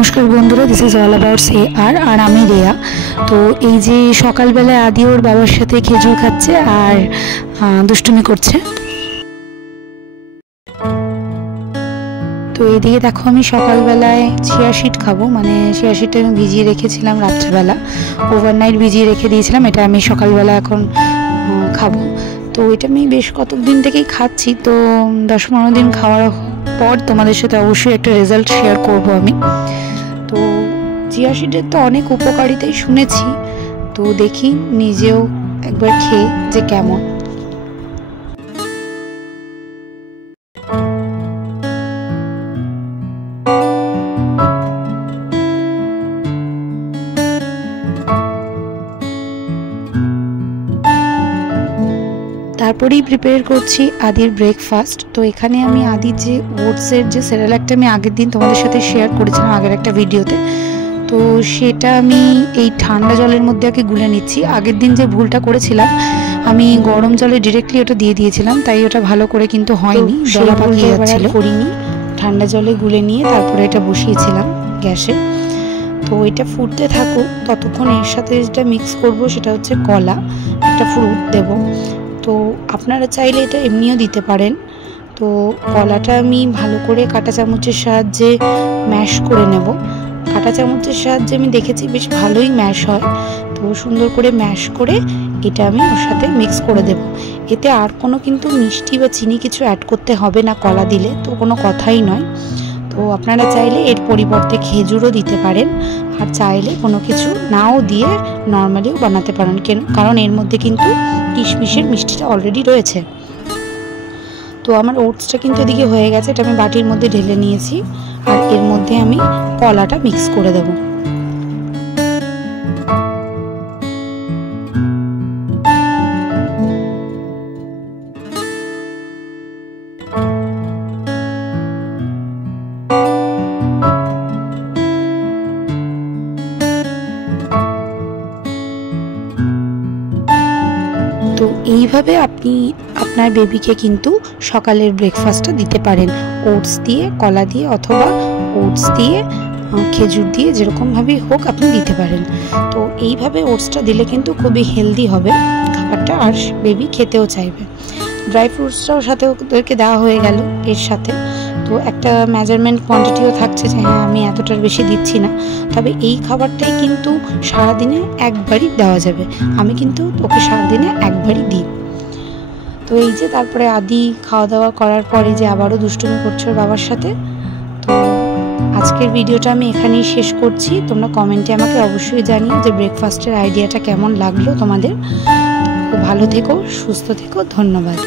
नमस्कार बंधुरा this is all about AR और आमी रिया। तो এই যে সকালবেলা আদি ওর বাবার সাথে খেজুর খাচ্ছে আর দুষ্টুমি করছে। তো এইদিকে দেখো আমি সকালবেলায় চিয়া সিড খাবো, মানে চিয়া সিডটা আমি ভিজিয়ে রেখেছিলাম রাত্রেবেলা, ওভারনাইট ভিজিয়ে রেখে দিয়েছিলাম। এটা আমি সকালবেলা এখন খাবো। তো এটা আমি বেশ কতদিন থেকেই খাচ্ছি, তো 10-15 দিন খাওয়ার পর তোমাদের সাথে অবশ্যই একটা রেজাল্ট শেয়ার করব আমি। তো চিয়া সিডের তো অনেক উপকারিতাই শুনেছি, তো দেখি নিজেও একবার খেয়ে যে কেমন। তারপরেই প্রিপেয়ার করছি আদির ব্রেকফাস্ট। তো এখানে আমি আদির যে ওটসের যে সেরেলাকটা আমি আগের দিন তোমাদের সাথে শেয়ার করেছিলাম আগের একটা ভিডিওতে, তো সেটা আমি এই ঠান্ডা জলের মধ্যে আগে গুলে নিচ্ছি। আগের দিন যে ভুলটা করেছিলাম, আমি গরম জলে ডিরেক্টলি ওটা দিয়ে দিয়েছিলাম, তাই ওটা ভালো করে কিন্তু হয়নি, দলা পাকিয়ে যাচ্ছিল। করিনি, ঠান্ডা জলে গুলে নিয়ে তারপরে এটা বসিয়েছিলাম গ্যাসে। তো এটা ফুটতে থাকুক, ততক্ষণ এর সাথে যেটা মিক্স করব সেটা হচ্ছে কলা, একটা ফ্রুট দেবো। তো আপনারা চাইলে এটা এমনিও দিতে পারেন। তো কলাটা আমি ভালো করে কাঁটা চামচের সাহায্যে ম্যাশ করে নেব। কাঁটা চামচের সাহায্যে আমি দেখেছি বেশ ভালোই ম্যাশ হয়। তো সুন্দর করে ম্যাশ করে এটা আমি ওর সাথে মিক্স করে দেব। এতে আর কোনো কিন্তু মিষ্টি বা চিনি কিছু অ্যাড করতে হবে না কলা দিলে, তো কোনো কথাই নয়। তো আপনারা চাইলে এর পরিবর্তে খেজুরও দিতে পারেন, আর চাইলে কোনো কিছু নাও দিয়ে নর্মালিও বানাতে পারেন, কারণ এর মধ্যে কিন্তু কিশমিশের মিষ্টিটা অলরেডি রয়েছে। তো আমার ওটসটা কিন্তু এদিকে হয়ে গেছে, এটা আমি বাটির মধ্যে ঢেলে নিয়েছি, আর এর মধ্যে আমি কলাটা মিক্স করে দেবো। তো এইভাবে আপনি আপনার বেবিকে কিন্তু সকালের ব্রেকফাস্টটা দিতে পারেন, ওটস দিয়ে, কলা দিয়ে, অথবা ওটস দিয়ে, খেজুর দিয়ে, যেরকমভাবেই হোক আপনি দিতে পারেন। তো এইভাবে ওটসটা দিলে কিন্তু খুবই হেলদি হবে খাবারটা, আর বেবি খেতেও চাইবে। ড্রাই ফ্রুটসটাও সাথে ওদেরকে দেওয়া হয়ে গেল এর সাথে। তো একটা মেজারমেন্ট কোয়ান্টিটিও থাকছে যে হ্যাঁ আমি এতটার বেশি দিচ্ছি না, তবে এই খাবারটাই কিন্তু সারাদিনে একবারই দেওয়া যাবে। আমি কিন্তু ওকে সারাদিনে একবারই দিই। তো এই যে তারপরে আদি খাওয়া দাওয়া করার পরে যে আবারও দুষ্টুমি করছে ওর বাবার সাথে। তো আজকের ভিডিওটা আমি এখানেই শেষ করছি। তোমরা কমেন্টে আমাকে অবশ্যই জানিও যে ব্রেকফাস্টের আইডিয়াটা কেমন লাগলো তোমাদের। তো ভালো থেকো, সুস্থ থেকো, ধন্যবাদ।